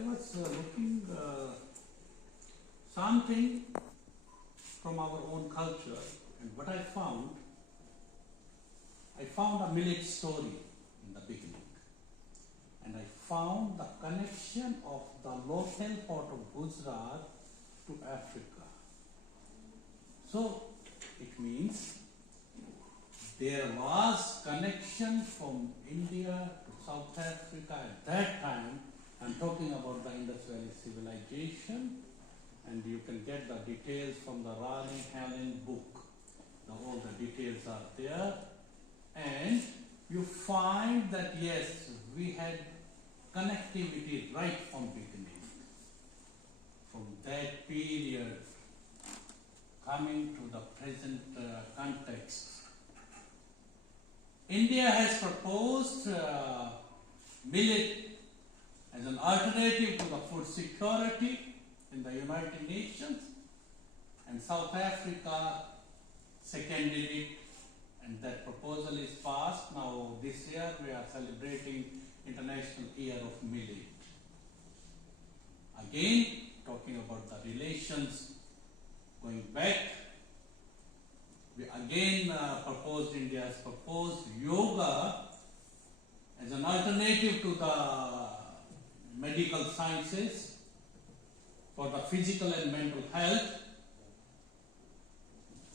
was looking something from our own culture, and what I found a millet story in the beginning, and I found the connection of the local part of Gujarat to Africa. So it means there was connection from India to South Africa at that time. I'm talking about the Indus Valley civilization, and you can get the details from the Rani Helen book. All the details are there, and you find that yes, we had connectivity right from beginning. From that period, coming to the present context, India has proposed millet as an alternative to the food security in the United Nations, and South Africa seconded it, and that proposal is passed. Now this year we are celebrating International Year of Millet. Again, talking about the relations going back, we again India has proposed yoga as an alternative to the medical sciences for the physical and mental health.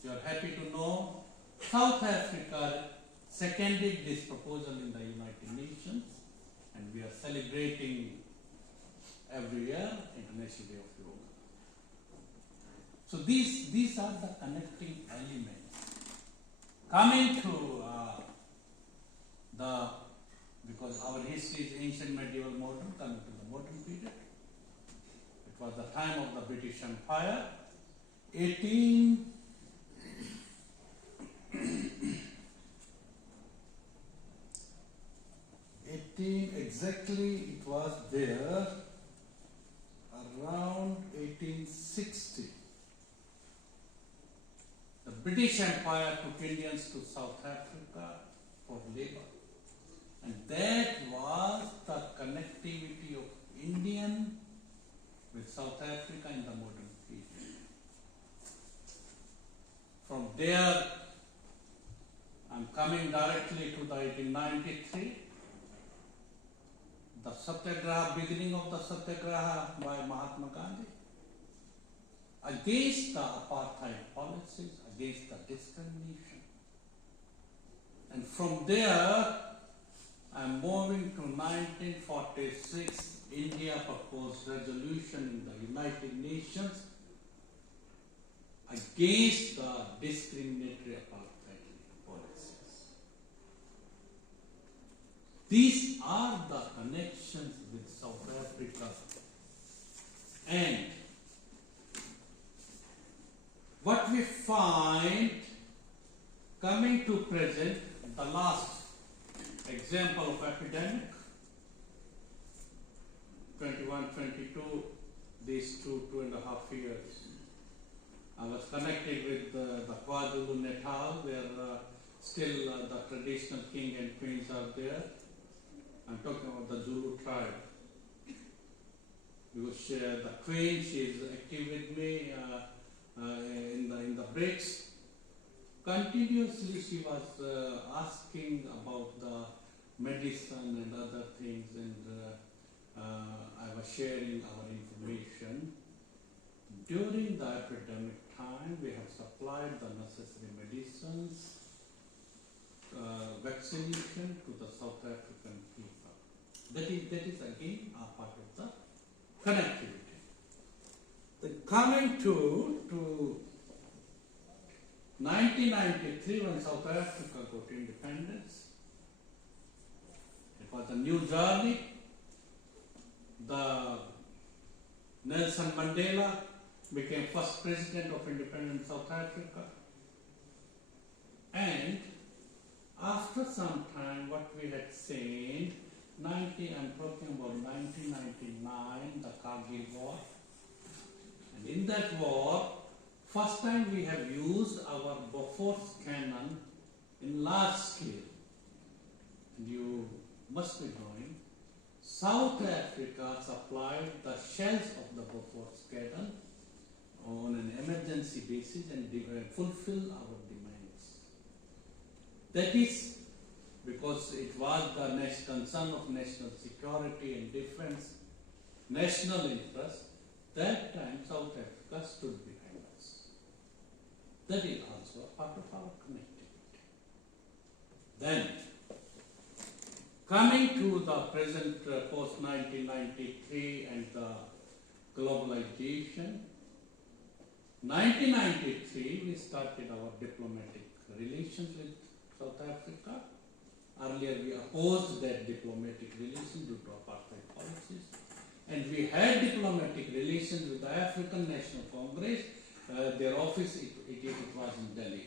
You are happy to know South Africa seconded this proposal in the United Nations, and we are celebrating every year International Day of Yoga. So these are the connecting elements. Coming to because our history is ancient, medieval, modern, coming to the modern period. It was the time of the British Empire. 18 exactly, it was there around 1860. The British Empire took Indians to South Africa for labor, and that was the connectivity of Indian with South Africa in the modern period. From there, I'm coming directly to the 1893, the Satyagraha, beginning of the Satyagraha by Mahatma Gandhi, against the apartheid policies, against the discrimination. And from there, I'm moving to 1946, India proposed resolution in the United Nations against the discriminatory apartheid policies. These are the connections with South Africa. And what we find coming to present, the last example of epidemic, 21, 22, these 2.5 years. I was connected with the KwaZulu-Natal, where still the traditional king and queens are there. I'm talking about the Zulu tribe. Because the queen, she is active with me in the breaks. Continuously she was asking about the medicine and other things, and I was sharing our information. During the epidemic time, we have supplied the necessary medicines, vaccination to the South African people. That is again a part of the connectivity. Then coming to 1993, when South Africa got independence, it was a new journey. The Nelson Mandela became first president of independent South Africa, and after some time, what we had seen, I'm talking about 1999, the Kargil War, and in that war, first time we have used our Bofors cannon in large scale. And you must be knowing, South Africa supplied the shells of the Volkswagen on an emergency basis and fulfill our demands. That is because it was the concern of national security and defense, national interest. That time South Africa stood behind us. That is also a part of our connectivity. Then, coming to the present post-1993 and the globalization, 1993 we started our diplomatic relations with South Africa. Earlier we opposed that diplomatic relations due to apartheid policies. And we had diplomatic relations with the African National Congress. Their office, it was in Delhi.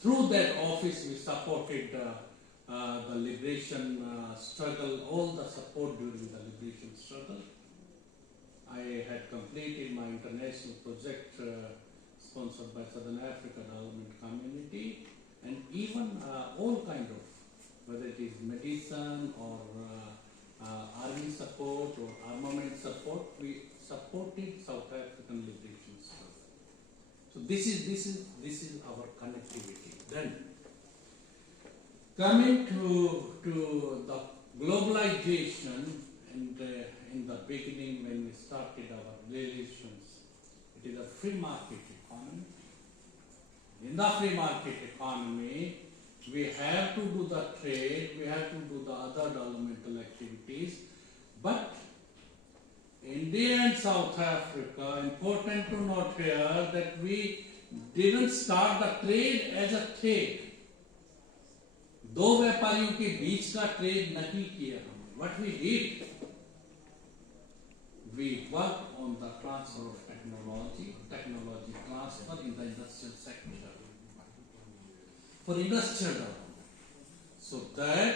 Through that office, we supported the liberation struggle, all the support during the liberation struggle. I had completed my international project sponsored by Southern Africa Development Community, and even all kind of, whether it is medicine or army support or armament support, we supported South African liberation struggle. So this is our connectivity. Then coming to the globalization, and in the beginning when we started our relations, it is a free market economy. In the free market economy, we have to do the trade, we have to do the other developmental activities, but India and South Africa, important to note here that we didn't start the trade as a trade. दो व्यापारियों के बीच का trade नहीं किया हमने. What we did, we worked on the transfer of technology transfer in the industrial sector for industrial development, so that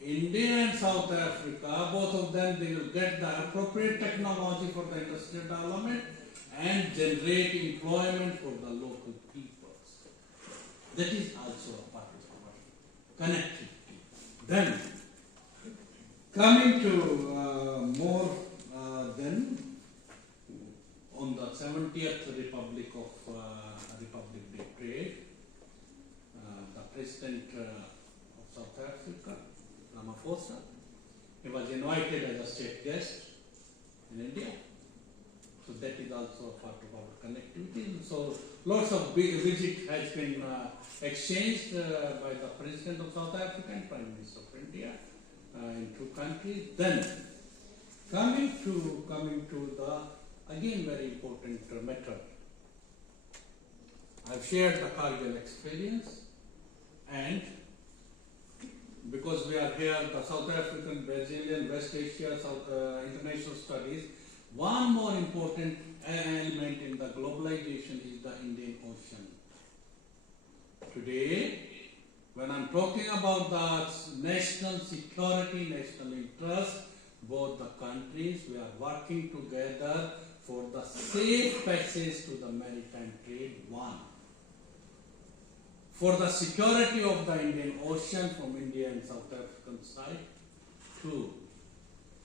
India and South Africa, both of them, they will get the appropriate technology for the industrial development and generate employment for the local peoples. That is also a part of our connectivity. Then, coming to more then on the 70th Republic Day Parade, the President of South Africa, Ramaphosa, he was invited as a state guest in India. So that is also a part of our connectivity. So lots of visit has been exchanged by the President of South Africa and Prime Minister of India in two countries. Then coming to the again very important matter, I've shared the Kargil experience, and because we are here, the South African, Brazilian, West Asia, international studies, one more important element in the globalization is the Indian Ocean. Today, when I'm talking about the national security, national interest, both the countries, we are working together for the safe passage to the maritime trade, one. For the security of the Indian Ocean from India and South African side, two.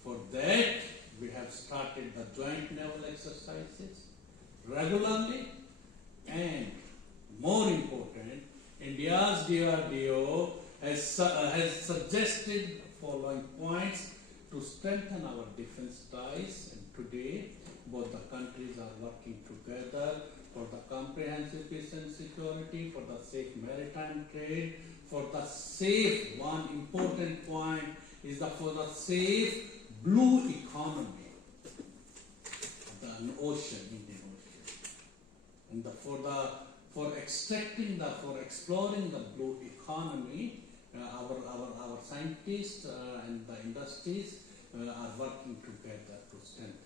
For that, we have started the joint naval exercises regularly, and more important, India's DRDO has suggested following points to strengthen our defense ties, and today both the countries are working together for the comprehensive peace and security, for the safe maritime trade, for the safe, one important point is for the safe blue economy, the ocean, Indian Ocean, and for exploring the blue economy, our scientists and the industries are working together to strengthen it.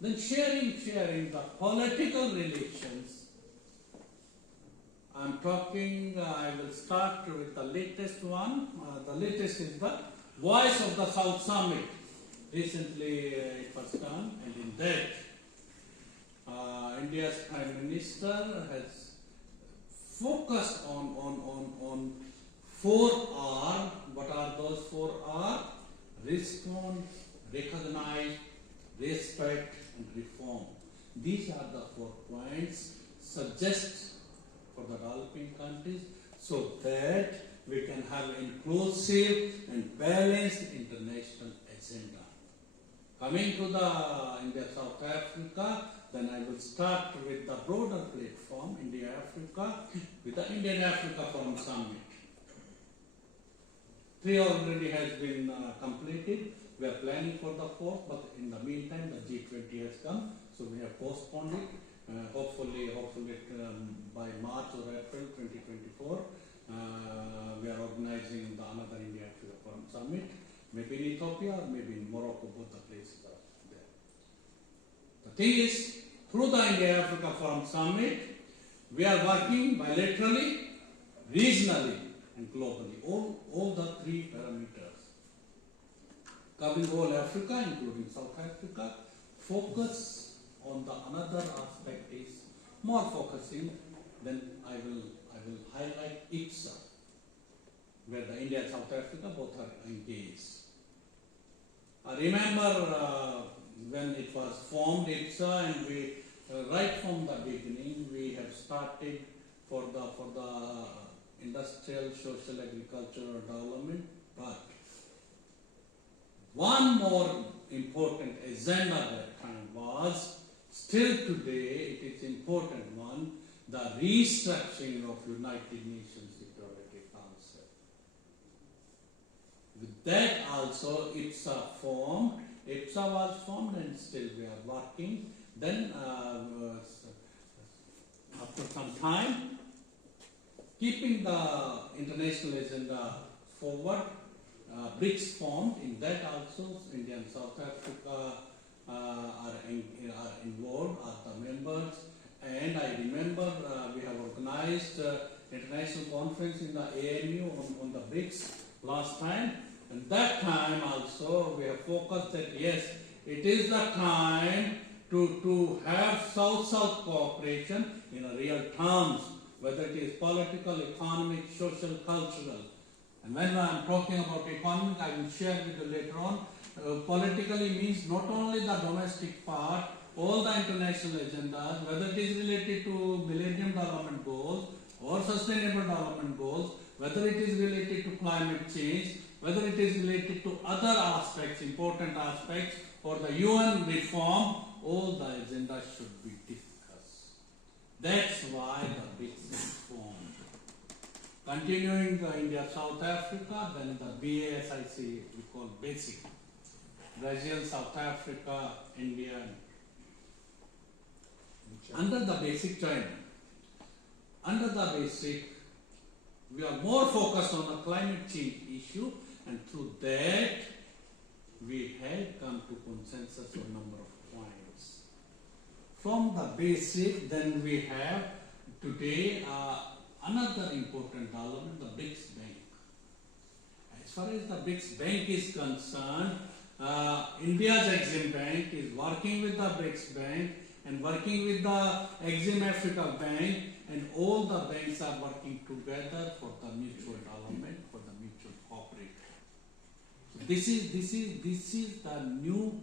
Then sharing the political relations. I will start with the latest one. The latest is the Voice of the South Summit. Recently it was done, and in that India's Prime Minister has focused on 4R. What are those 4R? respond, recognize, respect, and reform. These are the 4 points suggest for the developing countries so that we can have inclusive and balanced international agenda. Coming to the India-South Africa, then I will start with the broader platform, India-Africa, with the Indian-Africa Forum Summit. 3 already has been completed. We are planning for the 4th, but in the meantime, the G20 has come, so we have postponed it. Hopefully by March or April 2024, we are organizing another India-Africa Forum Summit, maybe in Ethiopia or maybe in Morocco. Both the places are there. The thing is, through the India-Africa Forum Summit, we are working bilaterally, regionally, and globally. All the 3 parameters. Covering all Africa, including South Africa, focus on the another aspect is more focusing. Then I will highlight IPSA, where the India and South Africa both are engaged. I remember when it was formed, IPSA, and we right from the beginning we have started for the industrial, social, agricultural development, but one more important agenda at that time was, still today it is important one, the restructuring of United Nations Security Council. With that also IPSA was formed and still we are working. Then after some time, keeping the international agenda forward, BRICS formed. In that also India and South Africa are involved, are the members. And I remember we have organized international conference in the AMU on the BRICS last time. And that time also we have focused that yes, it is the time to have South-South cooperation in a real terms, whether it is political, economic, social, cultural. And when I am talking about economic, I will share with you later on. Politically means not only the domestic part, all the international agendas, whether it is related to Millennium Development Goals or Sustainable Development Goals, whether it is related to climate change, whether it is related to other aspects, important aspects, or the UN reform, all the agendas should be discussed. That's why the BRICS is formed. Continuing the India-South Africa, then the BASIC we call BASIC. Brazil, South Africa, India. Under the BASIC China. Under the BASIC, we are more focused on the climate change issue, and through that we have come to consensus on a number of points. From the BASIC, then we have today another important development, the BRICS Bank. As far as the BRICS Bank is concerned, India's Exim Bank is working with the BRICS Bank and working with the Exim Africa Bank, and all the banks are working together for the mutual development, for the mutual cooperation. So this is the new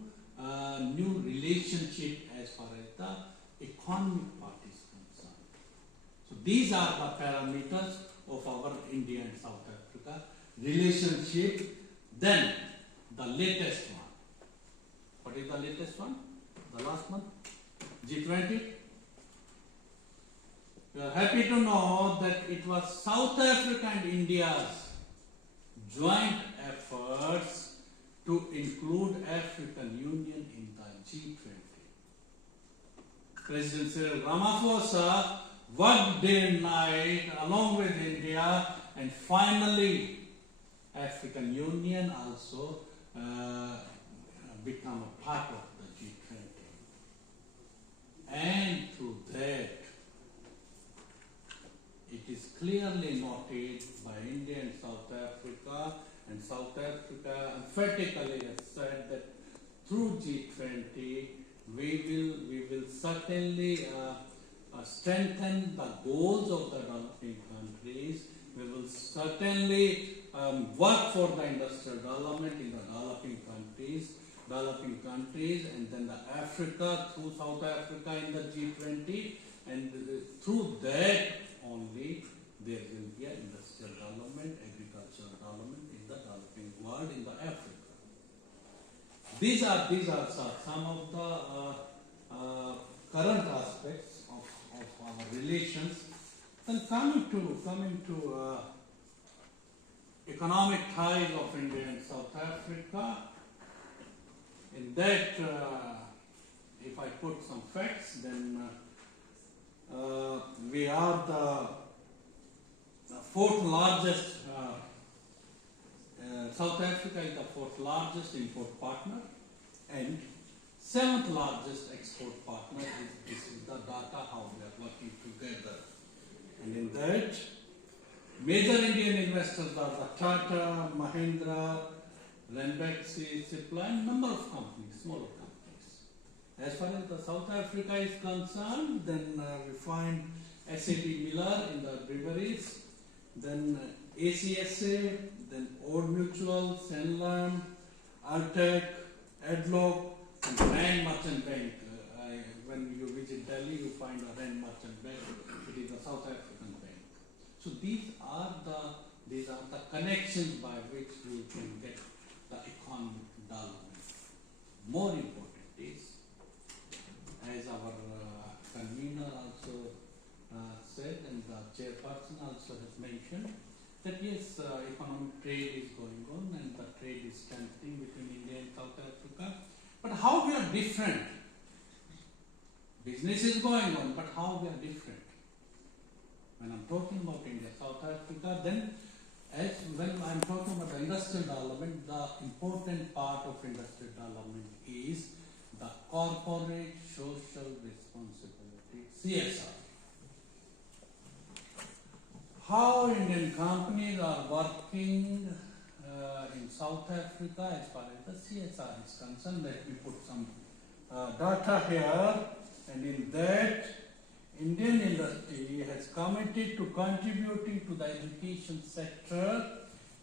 relationship as far as the economic part is concerned. So these are the parameters of our India and South Africa relationship. Then the latest one. What is the latest one? The last one? G20. We are happy to know that it was South Africa and India's joint efforts to include African Union in the G20. President Cyril Ramaphosa worked day and night along with India, and finally African Union also become a part of the G20. And through that, it is clearly noted by India and South Africa emphatically has said that through G20 we will certainly strengthen the goals of the developing countries We will certainly work for the industrial development in the developing countries, and then the Africa, through South Africa in the G20, and through that only there will be an industrial development, agricultural development in the developing world, in the Africa. These are some of the current aspects of our relations. Then coming to economic ties of India and South Africa. In that, if I put some facts, then we are the fourth largest. South Africa is the fourth largest import partner and seventh largest export partner. This is the data how we are working together. And in that, major Indian investors are the Tata, Mahindra, Ranbaxy, Cipla, and number of companies, smaller companies. As far as the South Africa is concerned, then we find SAB Miller in the breweries, then ACSA, then Old Mutual, Sanlam, Altec, Adlock, and Rand Merchant Bank. When you visit Delhi, you find a Rand Merchant Bank. It is a South African bank. So these are the connections by which we can get the economic development. More important is, as our convener also said, and the chairperson also has mentioned, that yes, economic trade is going on and the trade is strengthening between India and South Africa. But how we are different? Business is going on, but how we are different? When I'm talking about India, South Africa, then when I'm talking about the industrial development, the important part of industrial development is the corporate social responsibility, CSR. How Indian companies are working in South Africa as far as the CSR is concerned. Let me put some data here, and in that, Indian industry has committed to contributing to the education sector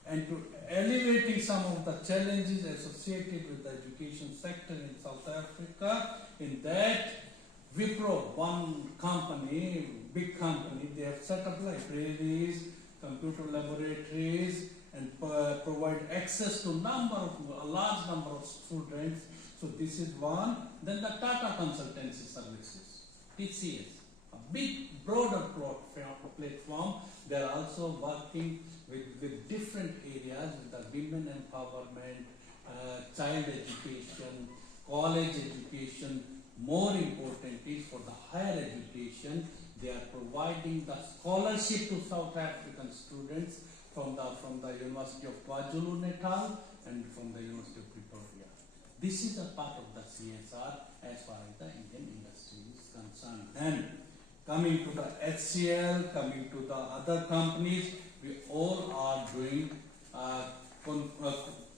and to alleviating some of the challenges associated with the education sector in South Africa. In that, Wipro, one company, big company, they have set up libraries, computer laboratories, and provide access to a large number of students. So this is one. Then the Tata Consultancy Services, TCS, a big, broader platform. They are also working with different areas, with the women empowerment, child education, college education. More important is for the higher education, they are providing the scholarship to South African students from the University of KwaZulu-Natal and from the University of Pretoria. This is a part of the CSR as far as the Indian industry is concerned. Then, coming to the HCL, coming to the other companies, we all are doing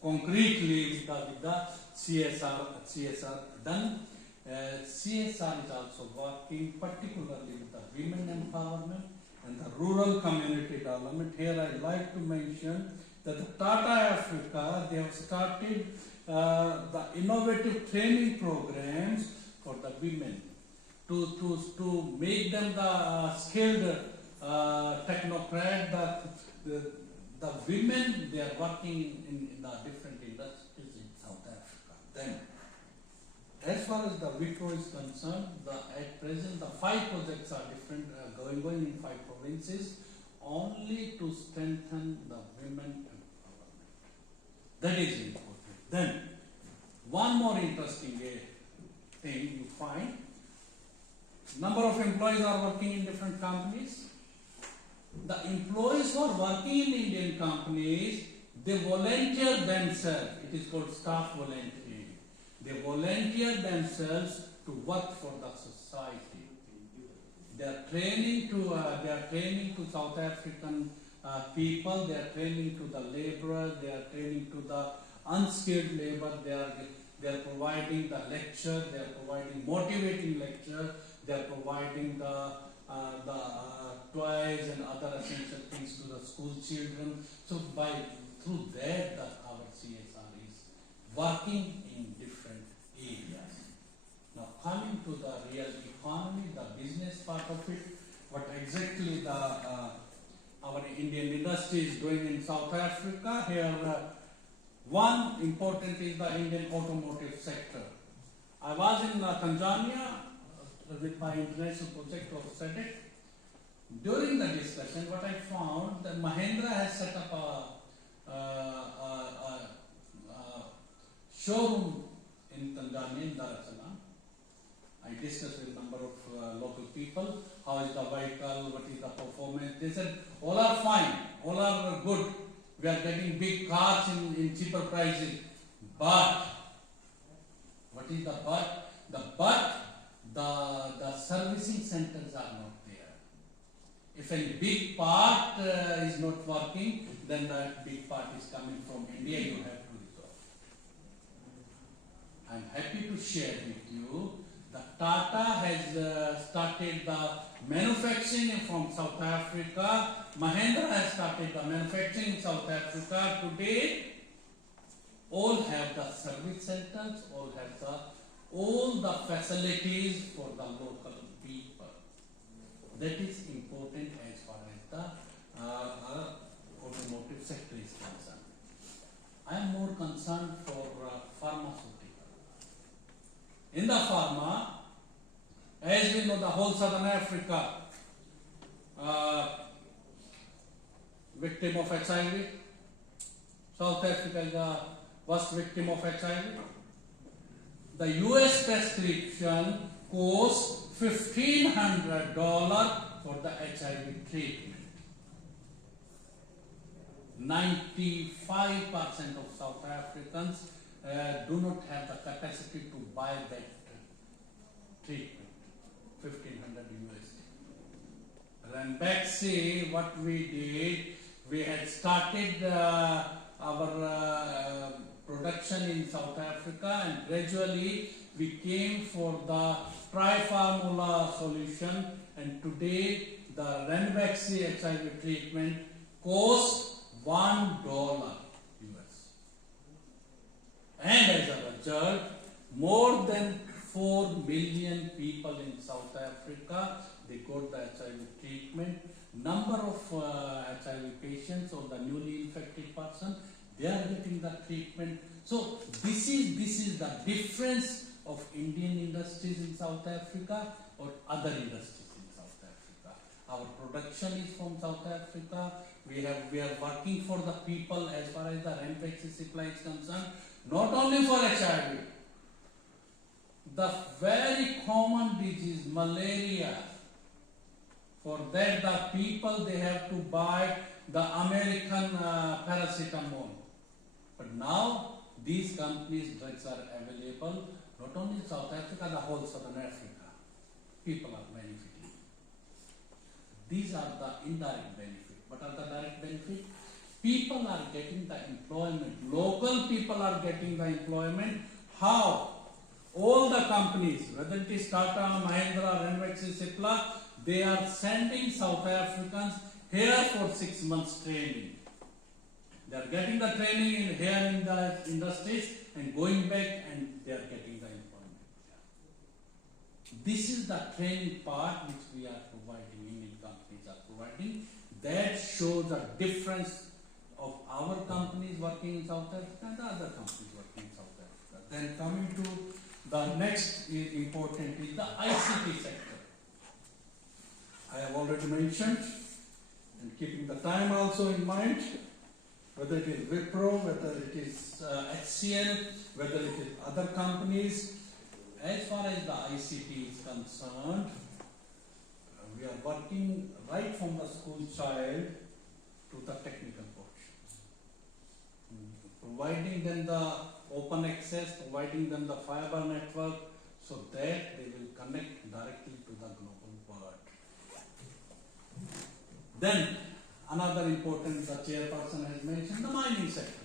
concretely with the CSR done. CSR is also working particularly with the women empowerment and the rural community development. Here I like to mention that the Tata Africa, they have started the innovative training programs for the women to make them the skilled technocrat. The women, they are working in the different industries in South Africa. Then, as far as the Wipro is concerned, at present the 5 projects are different, going on in 5 provinces, only to strengthen the women empowerment. That is important. Then, one more interesting thing you find, number of employees are working in different companies. The employees who are working in Indian companies, they volunteer themselves. It is called staff volunteering. They volunteer themselves to work for the society. They are training to South African people. They are training to the laborers. They are training to the unskilled labor. They are providing the lecture. They are providing motivating lecture. They are providing the toys and other essential things to the school children. So through that, our CSR is working in different areas. Now coming to the real economy, the business part of it, what exactly our Indian industry is doing in South Africa. Here, one important is the Indian automotive sector. I was in Tanzania with my international project of SEDEC. During the discussion, what I found that Mahindra has set up a showroom in Tanzania, in Dar es Salaam. I discussed with a number of local people, how is the vehicle, what is the performance. They said, all are fine, all are good. We are getting big cars in cheaper prices. But, what is the but? The servicing centers are not there. If any big part is not working, then that big part is coming from India, you have to resolve. I am happy to share with you that Tata has started the manufacturing from South Africa. Mahindra has started the manufacturing in South Africa. Today, all have the service centers, all have all the facilities for the local people. That is important as far as the automotive sector is concerned. I am more concerned for pharmaceutical. In the pharma, as we know, the whole Southern Africa victim of HIV. South Africa is the worst victim of HIV. The US prescription costs $1,500 for the HIV treatment. 95% of South Africans do not have the capacity to buy that treatment, $1,500 USD. Ranbaxy, what we did, we had started our production in South Africa, and gradually we came for the triformula solution, and today the Ranbaxy HIV treatment costs $1 US. And as a result, more than 4 million people in South Africa, they got the HIV treatment. Number of HIV patients or the newly infected person, they are getting the treatment. So this is the difference of Indian industries in South Africa or other industries in South Africa. Our production is from South Africa. We are working for the people as far as the Ranbaxy supply is concerned. Not only for HIV, the very common disease, malaria, for that the people, they have to buy the American paracetamol. But now these companies' drugs are available not only in South Africa, the whole Southern Africa. People are benefiting. These are the indirect benefits. What are the direct benefits? People are getting the employment. Local people are getting the employment. How? All the companies, whether it is Tata, Mahindra, Ranbaxy, Cipla, they are sending South Africans here for 6 months training. They are getting the training here in the industries and going back, and they are getting the employment. This is the training part which we are providing, Indian companies are providing. That shows the difference of our companies working in South Africa and the other companies working in South Africa. Then coming to the next important is the ICT sector. I have already mentioned, and keeping the time also in mind, whether it is Wipro, whether it is HCL, whether it is other companies, as far as the ICT is concerned, we are working right from the school child to the technical portion. Providing them the open access, providing them the fiber network, so that they will connect directly to the global world. Then, another important, the chairperson has mentioned, the mining sector.